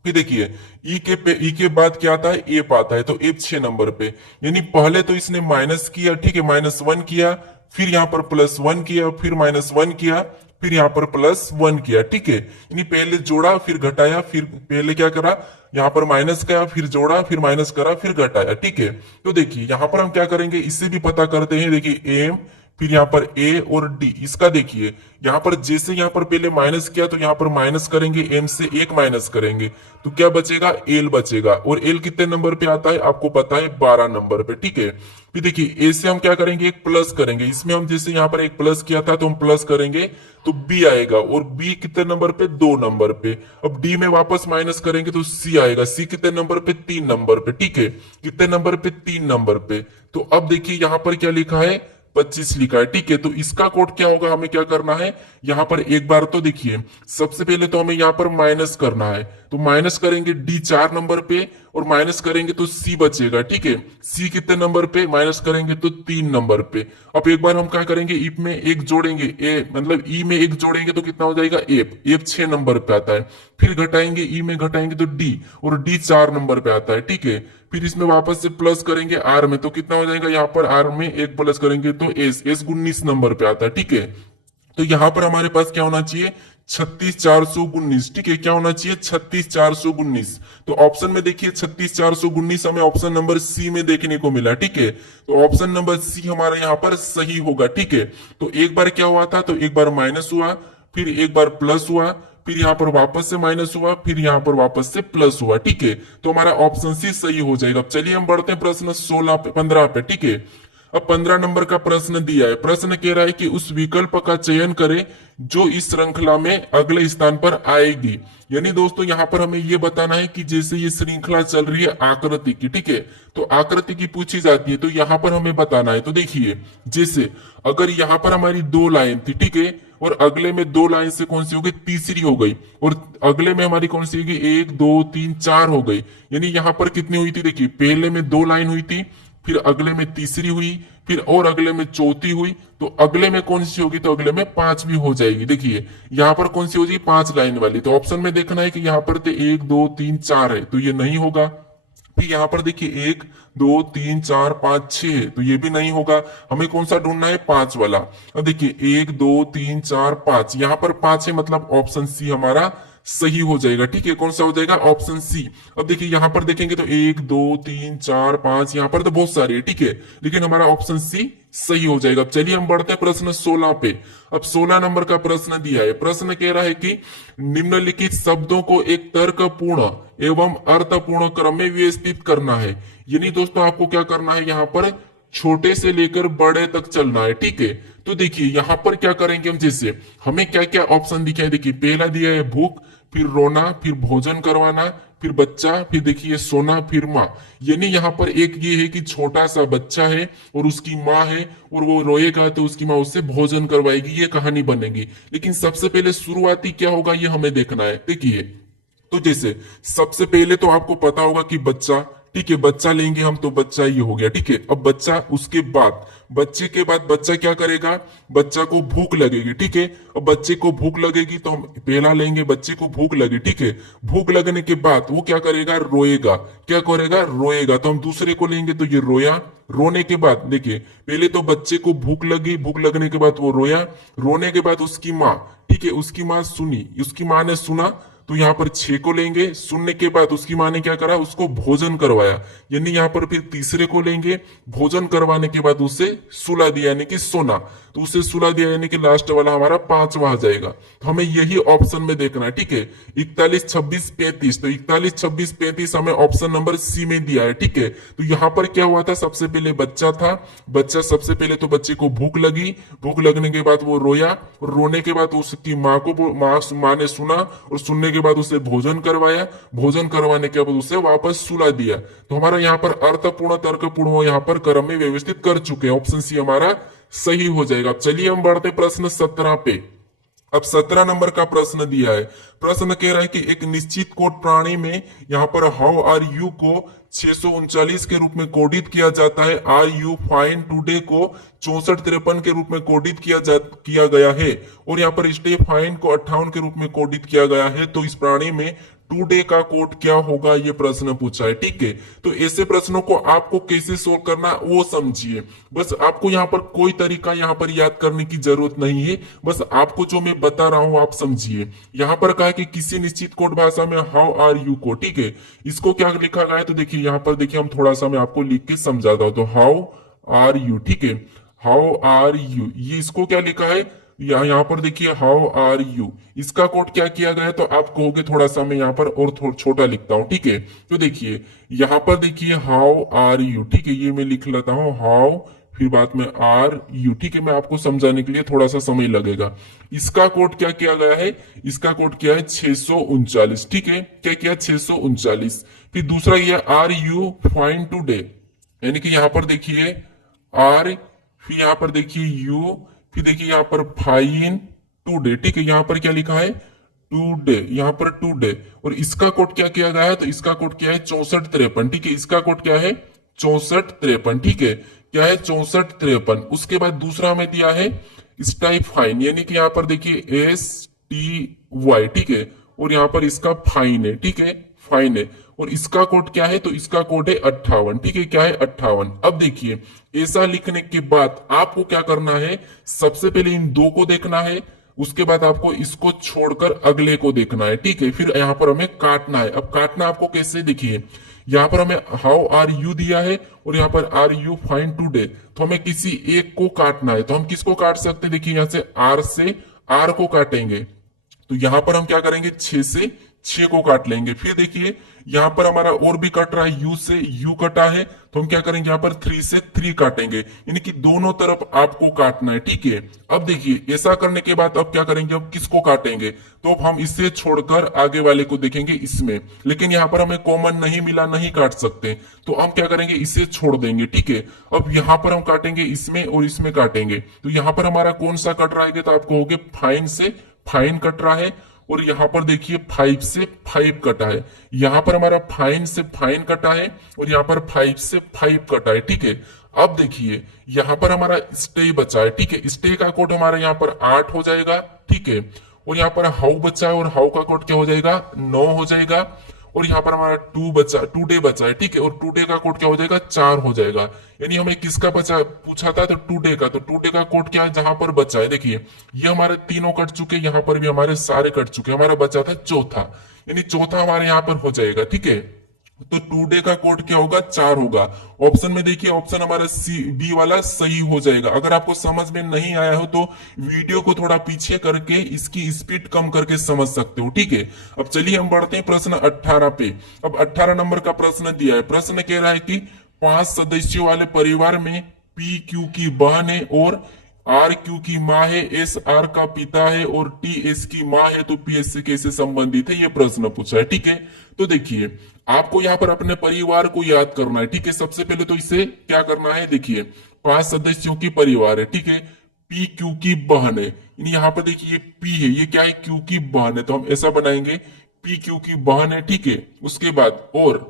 फिर देखिए ई के बाद क्या आता है, एफ आता है, तो एफ 6 नंबर पे। यानी पहले तो इसने माइनस किया, ठीक है, -1 किया, फिर यहाँ पर +1 किया, फिर -1 किया, फिर यहाँ पर +1 किया। ठीक है, यानी पहले जोड़ा फिर घटाया, फिर पहले क्या करा, यहाँ पर माइनस किया, फिर जोड़ा, फिर माइनस करा, फिर घटाया। ठीक है, तो देखिए यहाँ पर हम क्या करेंगे, इससे भी पता करते हैं। देखिए एम फिर यहाँ पर ए और डी, इसका देखिए यहाँ पर जैसे यहाँ पर पहले माइनस किया तो यहाँ पर माइनस करेंगे, एम से 1 माइनस करेंगे तो क्या बचेगा, एल बचेगा। और एल कितने नंबर पे आता है, आपको पता है 12 नंबर पे। ठीक है, फिर देखिए ए से हम क्या करेंगे, एक प्लस करेंगे। इसमें हम जैसे यहाँ पर एक प्लस किया था तो हम प्लस करेंगे तो बी आएगा, और बी कितने नंबर पे, 2 नंबर पे। अब डी में वापस माइनस करेंगे तो सी आएगा। सी कितने नंबर पे, 3 नंबर पे। ठीक है, कितने नंबर पे, 3 नंबर पे। तो अब देखिए यहाँ पर क्या लिखा है, 25 लिखा है। ठीक है, तो इसका कोड क्या होगा, हमें क्या करना है, यहाँ पर एक बार तो देखिए सबसे पहले तो हमें यहाँ पर माइनस करना है, तो माइनस करेंगे डी 4 नंबर पे, और माइनस करेंगे तो सी बचेगा। ठीक है, सी कितने नंबर पे, माइनस करेंगे तो 3 नंबर पे। अब एक बार हम क्या करेंगे, इफ में एक जोड़ेंगे, ए मतलब ई में एक जोड़ेंगे तो कितना हो जाएगा, एफ 6 नंबर पे आता है। फिर घटाएंगे, ई में घटाएंगे तो डी, और डी 4 नंबर पे आता है। ठीक है, फिर इसमें वापस से प्लस करेंगे आर में तो कितना हो जाएगा, यहाँ पर आर में एक प्लस करेंगे तो एस 19 नंबर पे आता है। ठीक है, तो यहाँ पर हमारे पास क्या होना चाहिए, 36 419। ठीक है, क्या होना चाहिए, 36 419। तो ऑप्शन में देखिए 36 419 हमें ऑप्शन नंबर सी में देखने को मिला। ठीक है, तो ऑप्शन नंबर सी हमारा यहाँ पर सही होगा। ठीक है, तो एक बार क्या हुआ था, तो एक बार माइनस हुआ, फिर एक बार प्लस हुआ, फिर यहाँ पर वापस से माइनस हुआ, फिर यहाँ पर वापस से प्लस हुआ। ठीक है, तो हमारा ऑप्शन सी सही हो जाएगा। अब चलिए हम बढ़ते हैं प्रश्न 15 पे। ठीक है, अब 15 नंबर का प्रश्न दिया है। प्रश्न कह रहा है कि उस विकल्प का चयन करें जो इस श्रृंखला में अगले स्थान पर आएगी। यानी दोस्तों यहाँ पर हमें यह बताना है कि जैसे ये श्रृंखला चल रही है आकृति की, ठीक है, तो आकृति की पूछी जाती है, तो यहाँ पर हमें बताना है। तो देखिए जैसे अगर यहाँ पर हमारी 2 लाइन थी, ठीक है, और अगले में 2 लाइन से कौन सी हो गई, तीसरी हो गई, और अगले में हमारी कौन सी होगी, 1 2 3 4 हो गई। यानी यहाँ पर कितनी हुई थी, देखिए पहले में 2 लाइन हुई थी, फिर अगले में तीसरी हुई, फिर और अगले में चौथी हुई, तो अगले में कौन सी होगी, तो अगले में 5वीं हो जाएगी। देखिए यहाँ पर कौन सी हो जाएगी, 5 लाइन वाली। तो ऑप्शन में देखना है कि यहाँ पर तो 1 2 3 4 है, तो ये नहीं होगा। फिर यहाँ पर देखिए 1 2 3 4 5 6 है, तो ये भी नहीं होगा। हमें कौन सा ढूंढना है, 5 वाला। अब देखिए 1 2 3 4 5, यहाँ पर 5 है, मतलब ऑप्शन सी हमारा सही हो जाएगा। ठीक है, कौन सा हो जाएगा, ऑप्शन सी। अब देखिए यहाँ पर देखेंगे तो 1 2 3 4 5, यहाँ पर तो बहुत सारे है, ठीक है, लेकिन हमारा ऑप्शन सी सही हो जाएगा। अब चलिए हम बढ़ते हैं प्रश्न 16 पे। अब 16 नंबर का प्रश्न दिया है। प्रश्न कह रहा है कि निम्नलिखित शब्दों को एक तर्कपूर्ण एवं अर्थपूर्ण क्रम में व्यवस्थित करना है। यानी दोस्तों आपको क्या करना है, यहाँ पर छोटे से लेकर बड़े तक चलना है। ठीक है, तो देखिए यहाँ पर क्या करेंगे हम, जैसे हमें क्या क्या ऑप्शन दिखा है, देखिए पहला दिया है भूख, फिर रोना, फिर भोजन करवाना, फिर बच्चा, फिर देखिए सोना, फिर माँ। यानी यहाँ पर एक ये है कि छोटा सा बच्चा है और उसकी माँ है, और वो रोएगा तो उसकी माँ उससे भोजन करवाएगी, ये कहानी बनेगी। लेकिन सबसे पहले शुरुआती क्या होगा ये हमें देखना है। देखिए तो जैसे सबसे पहले तो आपको पता होगा कि बच्चा, ठीक है, बच्चा लेंगे हम तो बच्चा ये हो गया। ठीक है, अब बच्चा, उसके बाद बच्चे के बाद बच्चा क्या करेगा, बच्चा को भूख लगेगी। ठीक है, अब बच्चे को भूख लगेगी तो हम पहला लेंगे, बच्चे को भूख लगी। ठीक है, भूख लगने के बाद वो क्या करेगा, रोएगा। क्या करेगा, रोएगा, तो हम दूसरे को लेंगे तो ये रोया। रोने के बाद देखिए, पहले तो बच्चे को भूख लगी, भूख लगने के बाद वो रोया। रोने के बाद उसकी माँ, ठीक है, उसकी माँ सुनी, उसकी माँ ने सुना तो यहाँ पर 6 को लेंगे। सुनने के बाद उसकी माँ ने क्या करा, उसको भोजन करवाया, यानी यहाँ पर फिर तीसरे को लेंगे। भोजन करवाने के बाद उसे सुला दिया, यानी कि सोना, तो उसे सुला दिया, यानी कि लास्ट वाला हमारा 5वां आ जाएगा। तो हमें यही ऑप्शन में देखना है। ठीक है, 41, 26, 35, तो 41, 26, 35 हमें ऑप्शन नंबर सी में दिया है। ठीक है, तो यहाँ पर क्या हुआ था, सबसे पहले बच्चा था, बच्चा सबसे पहले तो बच्चे को भूख लगी, भूख लगने के बाद वो रोया, और रोने के बाद उसकी माँ को माँ ने सुना, और सुनने के बाद उसे भोजन करवाया, भोजन करवाने के बाद उसे वापस सुला दिया। तो हमारा यहाँ पर अर्थपूर्ण तर्कपूर्ण यहाँ पर क्रम में व्यवस्थित कर चुके हैं। ऑप्शन सी हमारा सही हो जाएगा। चलिए हम बढ़ते प्रश्न 17 पे। अब 17 नंबर का प्रश्न दिया है। प्रश्न कह रहा है कि एक निश्चित कोड प्राणी में यहाँ पर हाउ आर यू को 639 के रूप में कोडित किया जाता है। आर यू फाइन टुडे को 6453 के रूप में कोडित किया गया है, और यहाँ पर स्टे फाइन को 58 के रूप में कोडित किया गया है। तो इस प्राणी में टुडे का कोड क्या होगा, ये प्रश्न पूछा है। ठीक है, तो ऐसे प्रश्नों को आपको कैसे सोल्व करना वो समझिए। बस आपको यहाँ पर कोई तरीका यहाँ पर याद करने की जरूरत नहीं है, बस आपको जो मैं बता रहा हूं आप समझिए। यहाँ पर कहा कि किसी निश्चित कोड भाषा में हाउ आर यू को, ठीक है, इसको क्या लिखा गया है, तो देखिए यहाँ पर देखिए हम थोड़ा सा मैं आपको लिख के समझाता हूं। तो हाउ आर यू, ठीक है, हाउ आर यू, ये इसको क्या लिखा है, यहाँ पर देखिए हाउ आर यू, इसका कोड क्या किया गया है, तो आप कहोगे थोड़ा सा मैं यहाँ पर और छोटा लिखता हूं। ठीक है, तो देखिए यहाँ पर देखिए हाउ आर यू, ठीक है, ये मैं लिख लेता हूं हाउ, फिर बाद में आर यू। ठीक है, मैं आपको समझाने के लिए थोड़ा सा समय लगेगा। इसका कोड क्या किया गया है, इसका कोड क्या है 639। ठीक है, क्या किया 639। फिर दूसरा ये आर यू फाइन टुडे, यानी कि यहाँ पर देखिए आर, फिर यहाँ पर देखिए यू, फिर देखिए यहाँ पर फाइन टुडे। ठीक है, यहाँ पर क्या लिखा है टुडे, यहाँ पर टुडे, और इसका कोड क्या किया गया है, तो इसका कोड क्या है 6453। ठीक है, इसका कोड क्या है 6453। ठीक है, क्या है 6453। उसके बाद दूसरा हमें दिया है स्टाइप फाइन, यानी कि यहाँ पर देखिए STY। ठीक है, और यहाँ पर इसका फाइन है। ठीक है, फाइन है, और इसका कोड क्या है, तो इसका कोड है 58। ठीक है, क्या है 58। अब देखिए ऐसा लिखने के बाद आपको क्या करना है, सबसे पहले इन दो को देखना है, उसके बाद आपको इसको छोड़कर अगले को देखना है। ठीक है, फिर यहाँ पर हमें काटना है। अब काटना आपको कैसे, देखिए यहाँ पर हमें हाउ आर यू दिया है, और यहाँ पर आर यू फाइन टुडे, तो हमें किसी एक को काटना है। तो हम किसको काट सकते हैं, देखिए यहाँ से आर को काटेंगे, तो यहां पर हम क्या करेंगे 6 से 6 को काट लेंगे। फिर देखिए यहां पर हमारा और भी कट रहा है, यू से यू कटा है, तो हम क्या करेंगे यहाँ पर 3 से 3 काटेंगे, यानी कि दोनों तरफ आपको काटना है। ठीक है, अब देखिए ऐसा करने के बाद अब क्या करेंगे, अब किसको काटेंगे, तो अब हम इससे छोड़कर आगे वाले को देखेंगे इसमें, लेकिन यहाँ पर हमें कॉमन नहीं मिला, नहीं काट सकते, तो हम क्या करेंगे इसे छोड़ देंगे। ठीक है, अब यहाँ पर हम काटेंगे इसमें और इसमें काटेंगे, तो यहाँ पर हमारा कौन सा कट रहा है, तो आपको होगे फाइन से फाइन कट रहा है, और यहां पर देखिए 5 से 5 कटा है, यहां पर हमारा फाइन से फाइन कटा है, और यहां पर 5 से 5 कटा है। ठीक है, अब देखिए यहां पर हमारा स्टे बचा है। ठीक है, स्टे का कोड हमारा यहाँ पर 8 हो जाएगा। ठीक है, और यहाँ पर हाउ बचा है, और हाउ का कोड क्या हो जाएगा 9 हो जाएगा, और यहाँ पर हमारा टुडे बचा है। ठीक है, और टुडे का कोड क्या हो जाएगा 4 हो जाएगा। यानी हमें किसका बचा पूछा था, तो टुडे का, तो टुडे का कोड क्या है जहां पर बचा है, देखिए ये हमारे तीनों कट चुके, यहाँ पर भी हमारे सारे कट चुके, हमारा बचा था चौथा, यानी चौथा हमारे यहाँ पर हो जाएगा। ठीक है, तो टुडे का कोड क्या होगा 4 होगा। ऑप्शन में देखिए ऑप्शन हमारा सी बी वाला सही हो जाएगा। अगर आपको समझ में नहीं आया हो तो वीडियो को थोड़ा पीछे करके इसकी स्पीड कम करके समझ सकते हो। ठीक है, अब चलिए हम बढ़ते हैं प्रश्न 18 पे। अब 18 नंबर का प्रश्न दिया है। प्रश्न कह रहा है कि 5 सदस्यों वाले परिवार में पी क्यू की बहन है, और आर क्यू की माँ है, एस आर का पिता है, और टी एस की माँ है, तो पी एस से कैसे संबंधित है, ये प्रश्न पूछा है। ठीक है, तो देखिए आपको यहाँ पर अपने परिवार को याद करना है। ठीक है, सबसे पहले तो इसे क्या करना है, देखिए 5 सदस्यों की परिवार है। ठीक है, पी क्यू की बहन है, यहाँ पर देखिए पी है, ये क्या है क्यू की बहन है, तो हम ऐसा बनाएंगे पी क्यू की बहन है। ठीक है, उसके बाद और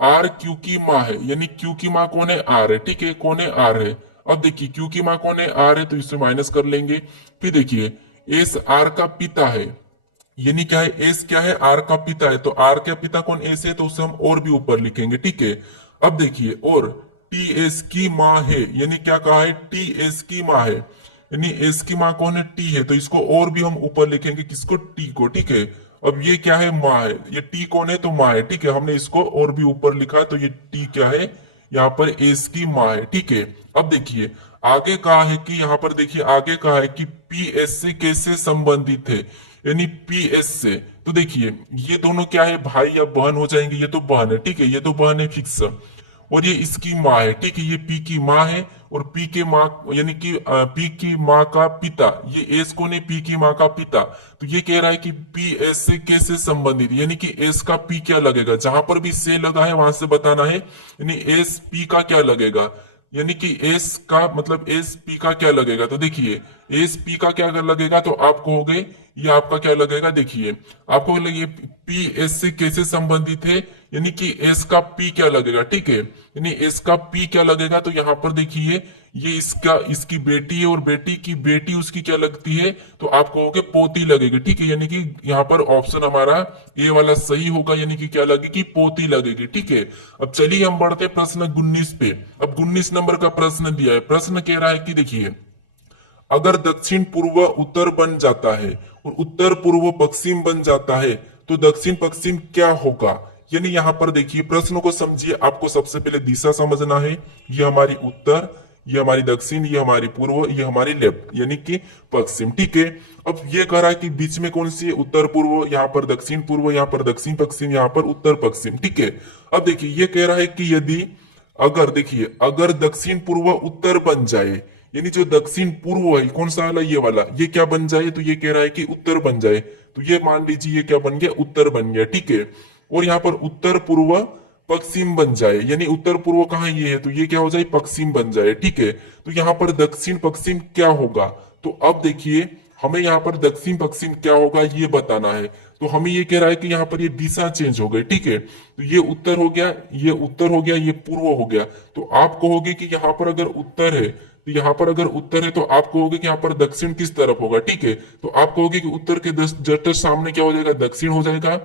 आर क्यू की माँ है, यानी क्यू की माँ कौन है, आर है, ठीक है, कौन है, आर है। अब देखिए क्यू की माँ कौन है, आर है, तो इससे माइनस कर लेंगे। फिर देखिए एस आर का पिता है, यानी क्या है, एस क्या है, आर का पिता है, तो आर का पिता कौन, एस है, तो उसे हम और भी ऊपर लिखेंगे, ठीक है। अब देखिए और टी एस की माँ है, यानी क्या कहा है, टी एस की माँ है, यानी एस की माँ कौन है, टी है, तो इसको और भी हम ऊपर लिखेंगे, किसको, टी को, ठीक है। अब ये क्या है, माँ है, ये टी कौन है, तो माँ है, ठीक है, हमने इसको और भी ऊपर लिखा, तो ये टी क्या है, यहाँ पर एस की माँ है, ठीक है। अब देखिए आगे कहा है कि, यहाँ पर देखिए आगे कहा है कि पी एस से कैसे संबंधित है, यानी पी एस से। तो देखिए ये दोनों क्या है, भाई या बहन हो जाएंगे, ये तो बहन है, ठीक है, ये तो बहन है फिक्स, और ये इसकी माँ है, ठीक है, ये पी की माँ है, और पी के माँ यानी कि पी की माँ का पिता, ये एस कौन है, पी की माँ का पिता। तो ये कह रहा है कि पी एस से कैसे संबंधित, यानी कि एस का पी क्या लगेगा, जहां पर भी से लगा है वहां से बताना है, यानी एस पी का क्या लगेगा, यानी कि एस का मतलब एस पी का क्या लगेगा। तो देखिए एस पी का क्या अगर लगेगा तो आप कहोगे ये आपका क्या लगेगा, देखिए आपको लगे पी एस से कैसे संबंधित है, यानी कि एस का पी क्या लगेगा, ठीक है, यानी एस का पी क्या लगेगा। तो यहाँ पर देखिए ये इसका इसकी बेटी है, और बेटी की बेटी उसकी क्या लगती है, तो आप कहोगे पोती लगेगी, ठीक है, यानी कि यहाँ पर ऑप्शन हमारा ए वाला सही होगा, यानी कि क्या लगेगी, पोती लगेगी, ठीक है। अब चलिए हम बढ़ते प्रश्न 19 पे। अब 19 नंबर का प्रश्न दिया है, प्रश्न कह रहा है कि देखिए अगर दक्षिण पूर्व उत्तर बन जाता है और उत्तर पूर्व पश्चिम बन जाता है तो दक्षिण पश्चिम क्या होगा। यानी यहाँ पर देखिए प्रश्न को समझिए, आपको सबसे पहले दिशा समझना है, ये हमारी उत्तर, ये हमारी दक्षिण, ये हमारी पूर्व, ये हमारी लेफ्ट, यानी कि पश्चिम, ठीक है। अब ये कह रहा है कि बीच में कौन सी है, उत्तर पूर्व, यहाँ पर दक्षिण पूर्व, यहाँ पर दक्षिण पश्चिम, यहाँ पर उत्तर पश्चिम, ठीक है। अब देखिए ये कह रहा है कि यदि अगर देखिए अगर दक्षिण पूर्व उत्तर बन जाए, यानी जो दक्षिण पूर्व है कौन सा वाला, ये वाला, ये क्या बन जाए, तो ये कह रहा है कि उत्तर बन जाए, तो ये मान लीजिए ये क्या बन गया, उत्तर बन गया, ठीक है। और यहाँ पर उत्तर पूर्व पश्चिम बन जाए, यानी उत्तर पूर्व कहाँ ये है, तो ये क्या हो जाए, पश्चिम बन जाए, ठीक है। तो यहाँ पर दक्षिण पश्चिम क्या होगा, तो अब देखिए हमें यहाँ पर दक्षिण पश्चिम क्या होगा ये बताना है। तो हमें ये कह रहा है कि यहाँ पर ये दिशा चेंज हो गई, ठीक है, तो ये उत्तर हो गया, ये उत्तर हो गया, ये पूर्व हो गया। तो आप कहोगे कि यहाँ पर अगर उत्तर है, तो यहाँ पर अगर उत्तर है तो आप कहोगे कि यहाँ पर दक्षिण किस तरफ होगा, ठीक है। तो आप कहोगे कि उत्तर के जस्ट सामने क्या हो जाएगा, दक्षिण हो जाएगा,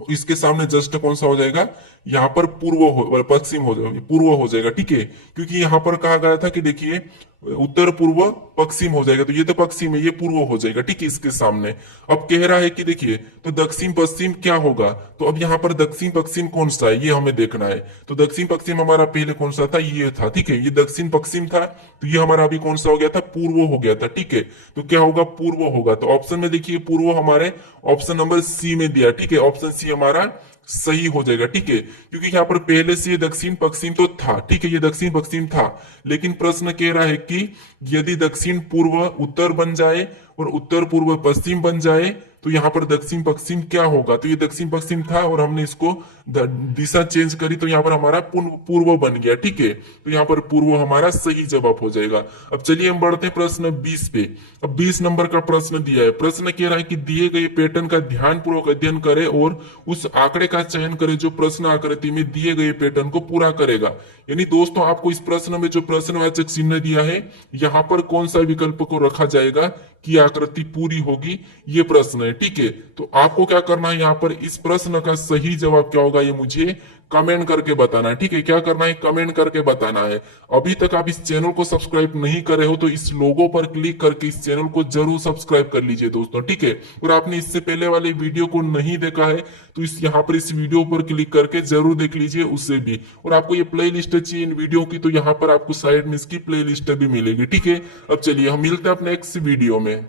इसके सामने जस्ट कौन सा हो जाएगा, यहाँ पर पूर्व हो, पश्चिम हो जाएगा, पूर्व हो जाएगा, ठीक है, क्योंकि यहाँ पर कहा गया था कि देखिए उत्तर पूर्व पश्चिम हो जाएगा, तो ये तो पश्चिम है, ये पूर्व हो जाएगा, ठीक है, इसके सामने। अब कह रहा है कि देखिए तो दक्षिण पश्चिम क्या होगा, तो अब यहाँ पर दक्षिण पश्चिम कौन सा है ये हमें देखना है। तो दक्षिण पश्चिम हमारा पहले कौन सा था, ये था, ठीक है, ये दक्षिण पश्चिम था, तो ये हमारा अभी कौन सा हो गया था, पूर्व हो गया था, ठीक है। तो क्या होगा, पूर्व होगा, तो ऑप्शन में देखिए पूर्व हमारे ऑप्शन नंबर सी में दिया, ठीक है, ऑप्शन सी हमारा सही हो जाएगा, ठीक है, क्योंकि यहाँ पर पहले से ये दक्षिण पश्चिम तो था, ठीक है, ये दक्षिण पश्चिम था, लेकिन प्रश्न कह रहा है कि यदि दक्षिण पूर्व उत्तर बन जाए और उत्तर पूर्व पश्चिम बन जाए तो यहाँ पर दक्षिण पश्चिम क्या होगा। तो ये दक्षिण पश्चिम था और हमने इसको दिशा चेंज करी, तो यहाँ पर हमारा पूर्व बन गया, ठीक है, तो यहाँ पर पूर्व हमारा सही जवाब हो जाएगा। अब चलिए हम बढ़ते हैं प्रश्न 20 पे। अब 20 नंबर का प्रश्न दिया है, प्रश्न कह रहा है कि दिए गए पैटर्न का ध्यानपूर्वक अध्ययन करें और उस आंकड़े का चयन करें जो प्रश्न आकृति में दिए गए पैटर्न को पूरा करेगा। यानी दोस्तों आपको इस प्रश्न में जो प्रश्नवाचक चिन्ह दिया है, यहाँ पर कौन सा विकल्प को रखा जाएगा कि आकृति पूरी होगी, ये प्रश्न है, ठीक है। तो आपको क्या करना है, यहाँ पर इस प्रश्न का सही जवाब क्या होगा ये मुझे कमेंट करके बताना है, ठीक है, क्या करना है, कमेंट करके बताना है। अभी तक आप इस चैनल को सब्सक्राइब नहीं करे हो तो इस लोगो पर क्लिक करके इस चैनल को जरूर सब्सक्राइब कर लीजिए दोस्तों, ठीक है। और आपने इससे पहले वाले वीडियो को नहीं देखा है तो इस यहाँ पर इस वीडियो पर क्लिक करके जरूर देख लीजिए उससे भी। और आपको ये प्ले लिस्ट चाहिए इन वीडियो की तो यहाँ पर आपको साइड में इसकी प्ले लिस्ट भी मिलेगी, ठीक है। अब चलिए हम मिलते हैं अपने नेक्स्ट वीडियो में।